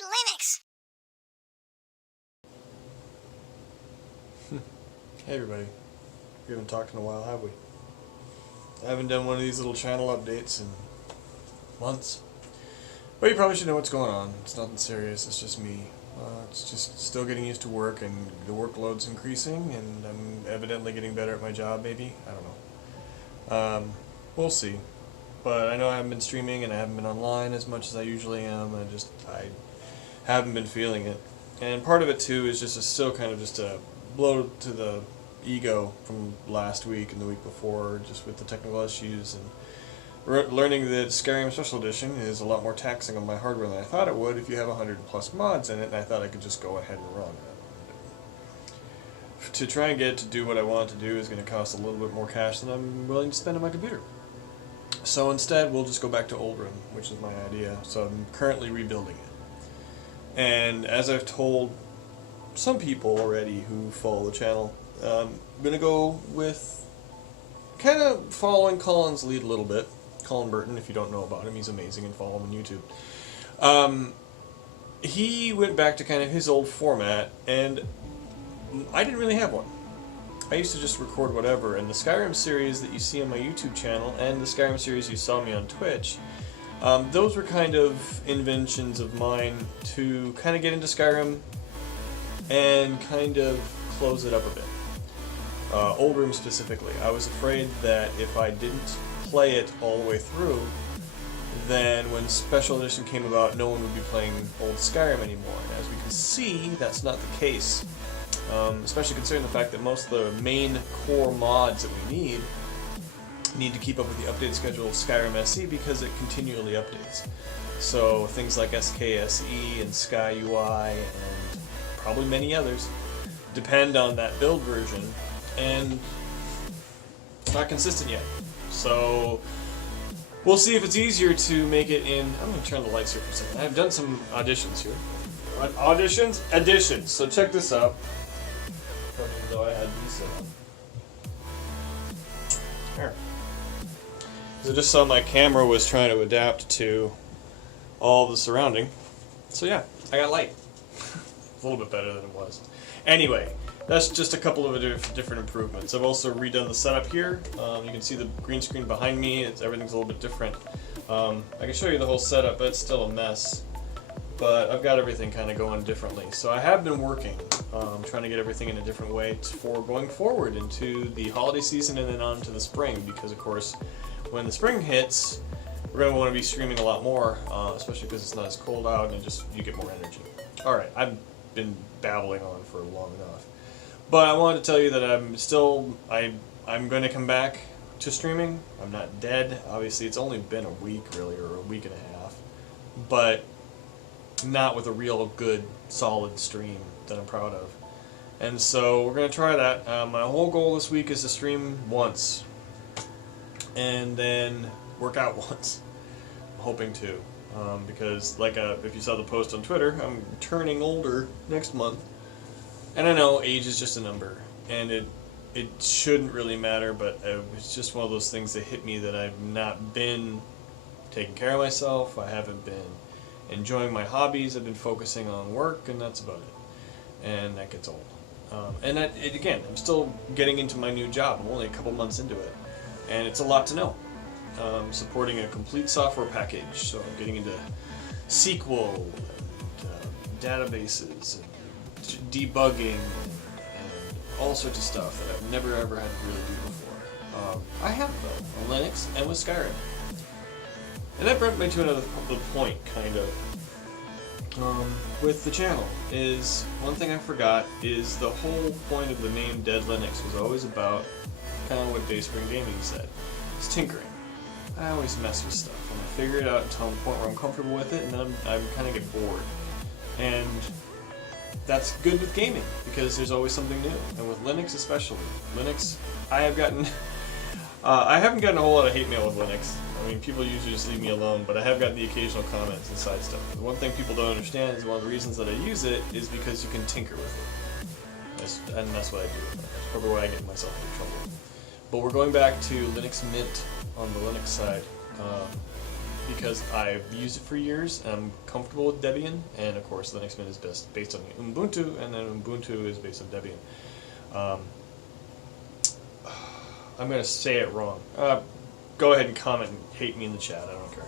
Deadlinux. Hey everybody, we haven't talked in a while, have we? I haven't done one of these little channel updates in months. But you probably should know what's going on. It's nothing serious, it's just me. It's just still getting used to work, and the workload's increasing, and I'm evidently getting better at my job, maybe? I don't know. We'll see. But I know I haven't been streaming, and I haven't been online as much as I usually am. I haven't been feeling it. And part of it, too, is still kind of just a blow to the ego from last week and the week before, just with the technical issues, and learning that Skyrim Special Edition is a lot more taxing on my hardware than I thought it would if you have 100 plus mods in it, and I thought I could just go ahead and run it. To try and get it to do what I want it to do is going to cost a little bit more cash than I'm willing to spend on my computer. So instead, we'll just go back to Oldham, which is my idea. So I'm currently rebuilding it. And as I've told some people already who follow the channel, I'm going to go with kind of following Colin's lead a little bit. Colin Burton, if you don't know about him, he's amazing, and follow him on YouTube. He went back to kind of his old format, and I didn't really have one. I used to just record whatever, and the Skyrim series that you see on my YouTube channel, and the Skyrim series you saw me on Twitch, those were kind of inventions of mine to kind of get into Skyrim and kind of close it up a bit. Old Room specifically. I was afraid that if I didn't play it all the way through, then when Special Edition came about, no one would be playing old Skyrim anymore. And as we can see, that's not the case. Especially considering the fact that most of the main core mods that we need to keep up with the update schedule of Skyrim SE because it continually updates. So things like SKSE and Sky UI and probably many others depend on that build version, and it's not consistent yet. So we'll see if it's easier to make it in. I'm going to turn the lights here for a second. I've done some auditions here. Additions. So check this out. Even though I had these set up. Here. Because I just saw my camera was trying to adapt to all the surrounding. So yeah, I got light. A little bit better than it was. Anyway, that's just a couple of different improvements. I've also redone the setup here. You can see the green screen behind me. Everything's a little bit different. I can show you the whole setup, but it's still a mess. But I've got everything kind of going differently. So I have been working, trying to get everything in a different way for going forward into the holiday season and then on to the spring. Because of course, when the spring hits, we're going to want to be streaming a lot more, especially because it's not as cold out and you get more energy. All right, I've been babbling on for long enough. But I wanted to tell you that I'm going to come back to streaming. I'm not dead. Obviously, it's only been a week, really, or a week and a half. But not with a real good, solid stream that I'm proud of. And so we're going to try that. My whole goal this week is to stream once. And then work out once. I'm hoping to. Because, if you saw the post on Twitter, I'm turning older next month. And I know age is just a number, and it shouldn't really matter, but it's just one of those things that hit me that I've not been taking care of myself. I haven't been enjoying my hobbies. I've been focusing on work, and that's about it. And that gets old. Again, I'm still getting into my new job. I'm only a couple months into it, and it's a lot to know. Supporting a complete software package, so I'm getting into SQL and databases and debugging and all sorts of stuff that I've never ever had to really do before. I have though, on Linux and with Skyrim. And that brought me to another point, kind of, with the channel, is one thing I forgot is the whole point of the name Deadlinux was always about kind of what Dayspring Gaming said. It's tinkering. I always mess with stuff, and I figure it out until a point where I'm comfortable with it, and then I kind of get bored. And that's good with gaming, because there's always something new. And with Linux especially. Linux, I haven't gotten a whole lot of hate mail with Linux. I mean, people usually just leave me alone, but I have gotten the occasional comments and side stuff. The one thing people don't understand is one of the reasons that I use it is because you can tinker with it. And that's what I do. That's probably why I get myself into trouble. But we're going back to Linux Mint on the Linux side. because I've used it for years and I'm comfortable with Debian, and of course Linux Mint is based on Ubuntu, and then Ubuntu is based on Debian. I'm going to say it wrong. Go ahead and comment and hate me in the chat, I don't care.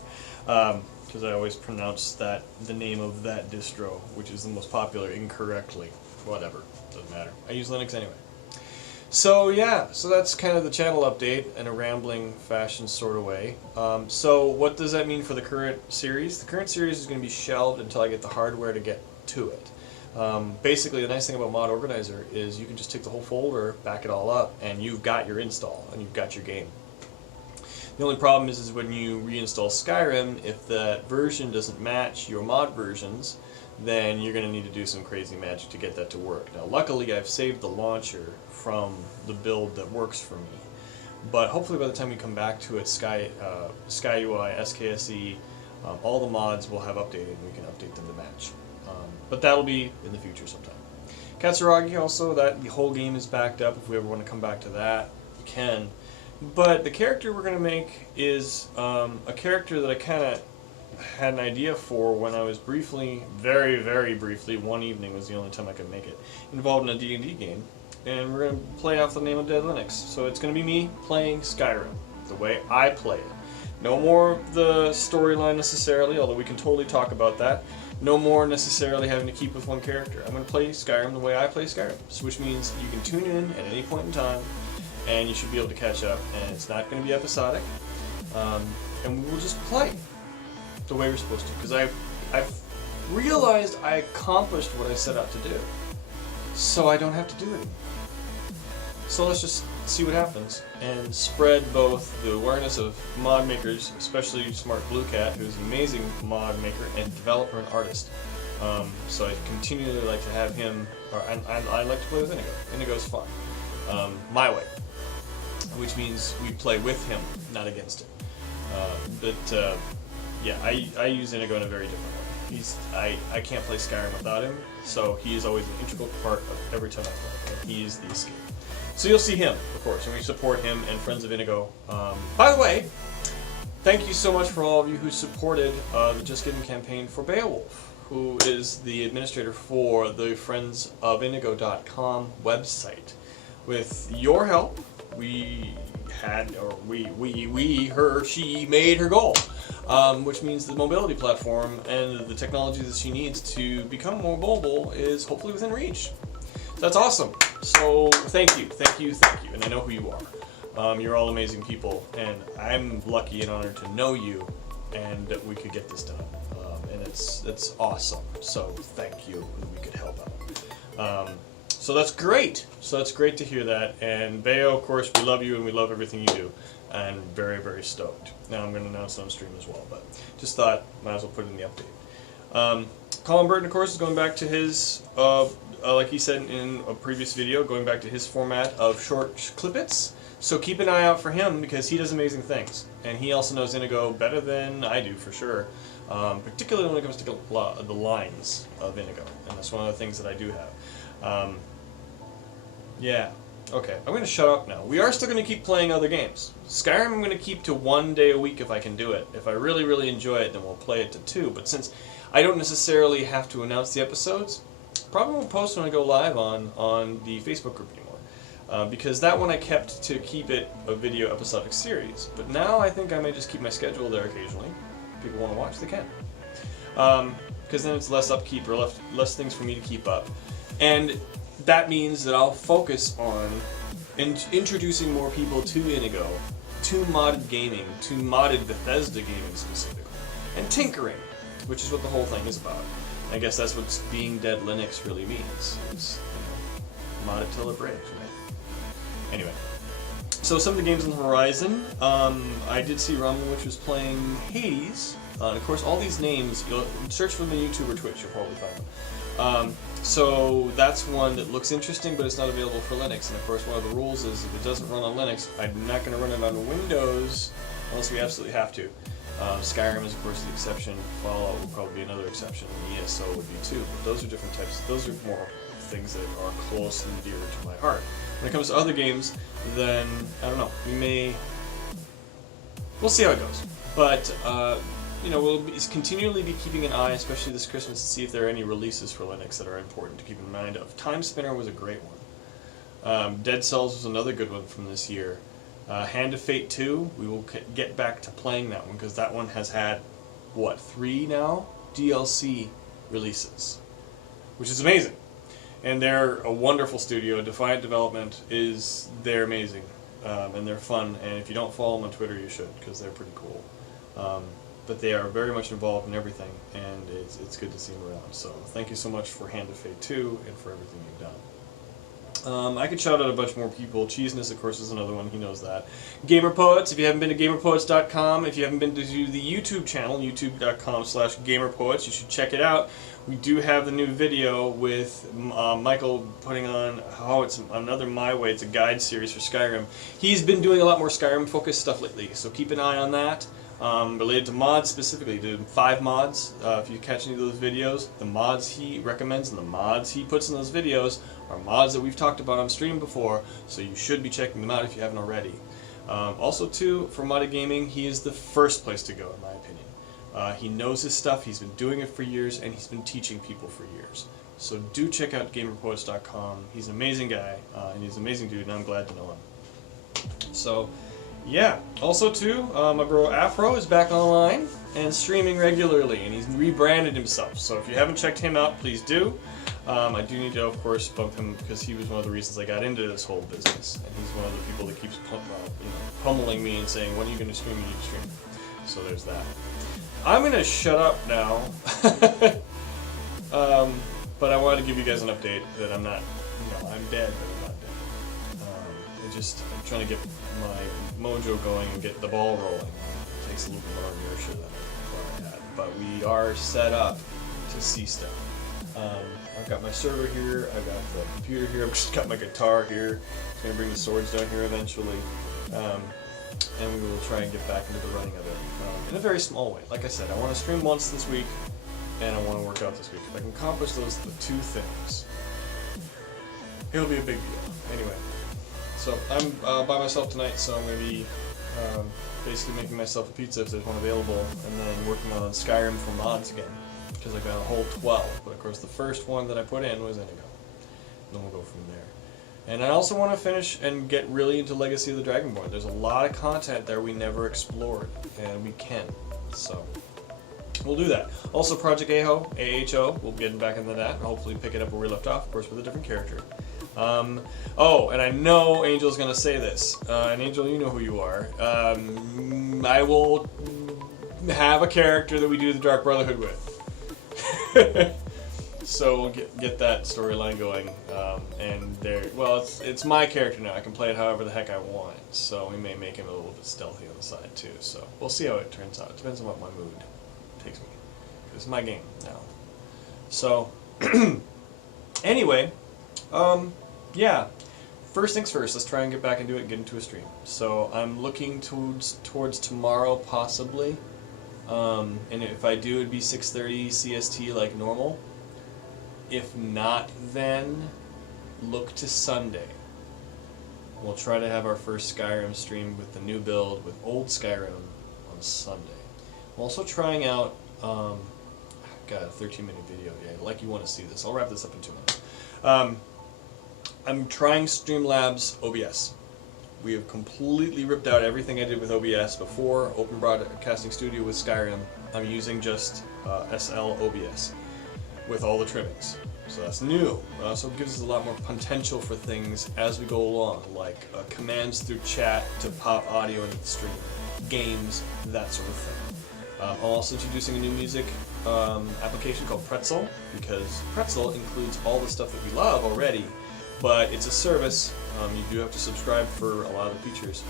Because I always pronounce the name of that distro, which is the most popular, incorrectly. Whatever, doesn't matter. I use Linux anyway. So yeah, so that's kind of the channel update in a rambling fashion sort of way. So what does that mean for the current series? The current series is going to be shelved until I get the hardware to get to it. Basically, the nice thing about Mod Organizer is you can just take the whole folder, back it all up, and you've got your install, and you've got your game. The only problem is when you reinstall Skyrim, if that version doesn't match your mod versions, then you're going to need to do some crazy magic to get that to work. Now, luckily, I've saved the launcher from the build that works for me, but hopefully by the time we come back to it, SkyUI, SKSE, all the mods will have updated, and we can update them to match. But that'll be in the future sometime. Katsuragi also, the whole game is backed up. If we ever want to come back to that, we can. But the character we're going to make is a character that I kind of had an idea for when I was briefly, very, very briefly, one evening was the only time I could make it, involved in a D&D game. And we're going to play off the name of Deadlinux. So it's going to be me playing Skyrim, the way I play it. No more the storyline necessarily, although we can totally talk about that. No more necessarily having to keep with one character. I'm going to play Skyrim the way I play Skyrim, which means you can tune in at any point in time, and you should be able to catch up, and it's not going to be episodic, and we'll just play the way we're supposed to, because I've realized I accomplished what I set out to do, so I don't have to do it anymore. So let's just see what happens, and spread both the awareness of mod makers, especially Smart Blue Cat, who's an amazing mod maker and developer and artist. So I continually like to have him, I like to play with Inigo. Inigo's fun. My way. Which means we play with him, not against him. Yeah, I use Inigo in a very different way. I can't play Skyrim without him, so he is always an integral part of every time I play, and he is the escape. So you'll see him, of course, and we support him and Friends of Inigo. By the way, thank you so much for all of you who supported the Just Kidding campaign for Beowulf, who is the administrator for the friendsofinigo.com website. With your help, she made her goal, which means the mobility platform and the technology that she needs to become more mobile is hopefully within reach. That's awesome. So thank you, and I know who you are. You're all amazing people, and I'm lucky and honored to know you, and that we could get this done. And it's awesome. So thank you, and we could help out. So that's great. So that's great to hear that. And Bayo, of course, we love you and we love everything you do. And very, very stoked. Now I'm going to announce it on stream as well, but just thought might as well put it in the update. Colin Burton, of course, is going back to his, like he said in a previous video, going back to his format of short clippets. So keep an eye out for him because he does amazing things. And he also knows Inigo better than I do, for sure. Particularly when it comes to the lines of Inigo. And that's one of the things that I do have. Yeah. Okay, I'm going to shut up now. We are still going to keep playing other games. Skyrim I'm going to keep to 1 day a week if I can do it. If I really, really enjoy it, then we'll play it to 2. But since I don't necessarily have to announce the episodes, probably won't post when I go live on the Facebook group anymore. Because that one I kept to keep it a video episodic series. But now I think I may just keep my schedule there occasionally. If people want to watch, they can. Because then it's less upkeep or less things for me to keep up. And that means that I'll focus on introducing more people to Inigo, to modded gaming, to modded Bethesda gaming specifically, and tinkering, which is what the whole thing is about. I guess that's what being Deadlinux really means, is, mod it till it breaks, right? Anyway, so some of the games on the horizon, I did see Ramen, which was playing Hades. Of course, all these names, you'll search for them on YouTube or Twitch, you'll probably find them. So that's one that looks interesting, but it's not available for Linux. And of course, one of the rules is if it doesn't run on Linux, I'm not going to run it on Windows unless we absolutely have to. Skyrim is, of course, the exception. Fallout will probably be another exception, and ESO would be too. But those are different types. Those are more things that are close and dear to my heart. When it comes to other games, then I don't know. We'll see how it goes. But we'll continually be keeping an eye, especially this Christmas, to see if there are any releases for Linux that are important to keep in mind of. Time Spinner was a great one. Dead Cells was another good one from this year. Hand of Fate 2, we will get back to playing that one, because that one has had, 3 now? DLC releases, which is amazing. And they're a wonderful studio. Defiant Development they're amazing, and they're fun, and if you don't follow them on Twitter, you should, because they're pretty cool. But they are very much involved in everything, and it's good to see them around. So thank you so much for Hand of Fate 2 and for everything you've done. I could shout out a bunch more people. Cheeseness, of course, is another one. He knows that. Gamer Poets. If you haven't been to GamerPoets.com, if you haven't been to the YouTube channel, youtube.com/GamerPoets, you should check it out. We do have the new video with Michael putting on it's another My Way. It's a guide series for Skyrim. He's been doing a lot more Skyrim-focused stuff lately, so keep an eye on that. Related to mods specifically, he did 5 mods. If you catch any of those videos, the mods he recommends and the mods he puts in those videos are mods that we've talked about on stream before, so you should be checking them out if you haven't already. Also, too, for modded gaming, he is the first place to go, in my opinion. He knows his stuff, he's been doing it for years, and he's been teaching people for years. So do check out GamerPoets.com. He's an amazing guy, and he's an amazing dude, and I'm glad to know him. So, yeah. Also, too, my bro Afro is back online and streaming regularly, and he's rebranded himself. So if you haven't checked him out, please do. I do need to, of course, bump him because he was one of the reasons I got into this whole business, and he's one of the people that keeps pummeling me and saying, "When are you going to stream? You need to stream." So there's that. I'm going to shut up now, but I wanted to give you guys an update that I'm not, I'm dead, but I'm not dead. I'm trying to get my mojo going and get the ball rolling. It takes a little bit more inertia than I had, but we are set up to see stuff. I've got my server here, I've got the computer here, I've just got my guitar here. I'm going to bring the swords down here eventually. And we will try and get back into the running of it in a very small way. Like I said, I want to stream once this week, and I want to work out this week. If I can accomplish the 2 things, it'll be a big deal. Anyway, so I'm by myself tonight, so I'm going to be basically making myself a pizza if there's one available, and then working on Skyrim for mods again, because I've got a whole 12. But of course, the first one that I put in was Indigo. And then we'll go from there. And I also want to finish and get really into Legacy of the Dragonborn. There's a lot of content there we never explored, and we can. So, we'll do that. Also, Project AHO, we'll get back into that, and hopefully pick it up where we left off, of course, with a different character. And I know Angel's going to say this, and Angel, you know who you are. I will have a character that we do the Dark Brotherhood with. So we'll get that storyline going, and it's my character now. I can play it however the heck I want, so we may make him a little bit stealthy on the side too. So we'll see how it turns out. It depends on what my mood takes me. It's my game now. So anyway, yeah. First things first. Let's try and get back into it and get into a stream. So I'm looking towards tomorrow possibly, and if I do, it'd be 6:30 CST like normal. If not, then look to Sunday. We'll try to have our first Skyrim stream with the new build with old Skyrim on Sunday. I'm also trying out, got a 13-minute video. Yeah, like you want to see this. I'll wrap this up in 2 minutes. I'm trying Streamlabs OBS. We have completely ripped out everything I did with OBS before, Open Broadcasting Studio with Skyrim. I'm using just SL OBS. With all the trimmings. So that's new. It also gives us a lot more potential for things as we go along, like commands through chat to pop audio into the stream, games, that sort of thing. I'm also introducing a new music application called Pretzel, because Pretzel includes all the stuff that we love already, but it's a service. You do have to subscribe for a lot of the features.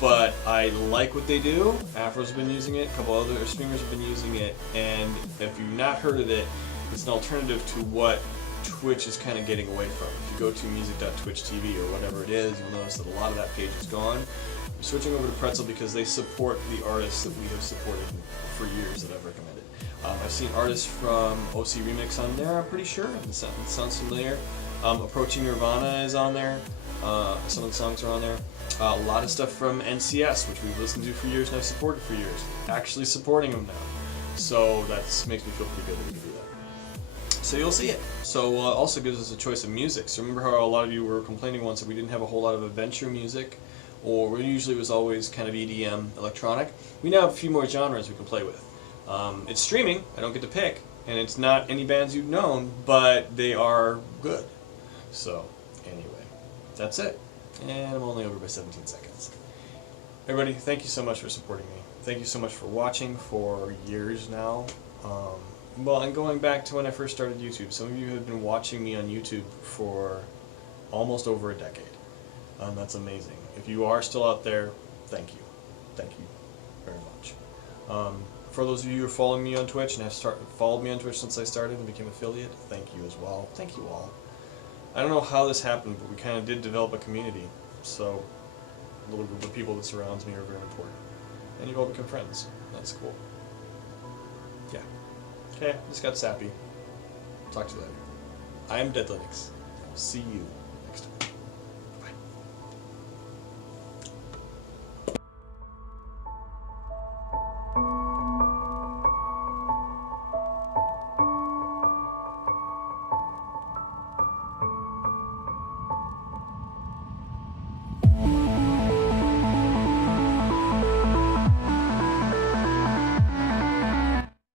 But I like what they do. Afro's been using it, a couple other streamers have been using it, and if you've not heard of it, it's an alternative to what Twitch is kind of getting away from. If you go to music.twitch.tv or whatever it is, you'll notice that a lot of that page is gone. I'm switching over to Pretzel because they support the artists that we have supported for years that I've recommended. I've seen artists from OC Remix on there, I'm pretty sure. It sounds familiar. Approaching Nirvana is on there. Some of the songs are on there. A lot of stuff from NCS, which we've listened to for years and I've supported for years. Actually supporting them now. So that makes me feel pretty good that we can do that. So you'll see it. So also gives us a choice of music. So remember how a lot of you were complaining once that we didn't have a whole lot of adventure music, or usually it was always kind of EDM, electronic. We now have a few more genres we can play with. It's streaming, I don't get to pick, and it's not any bands you've known, but they are good. So, anyway, that's it. And I'm only over by 17 seconds. Everybody, thank you so much for supporting me. Thank you so much for watching for years now. Well, and going back to when I first started YouTube, some of you have been watching me on YouTube for almost over a decade. That's amazing. If you are still out there, thank you. Thank you very much. For those of you who are following me on Twitch and have followed me on Twitch since I started and became affiliate, thank you as well. Thank you all. I don't know how this happened, but we kind of did develop a community. So, a little group of people that surrounds me are very important. And you've all become friends. That's cool. Yeah. Okay, just got sappy. Talk to you later. I am Deadlinux. See you.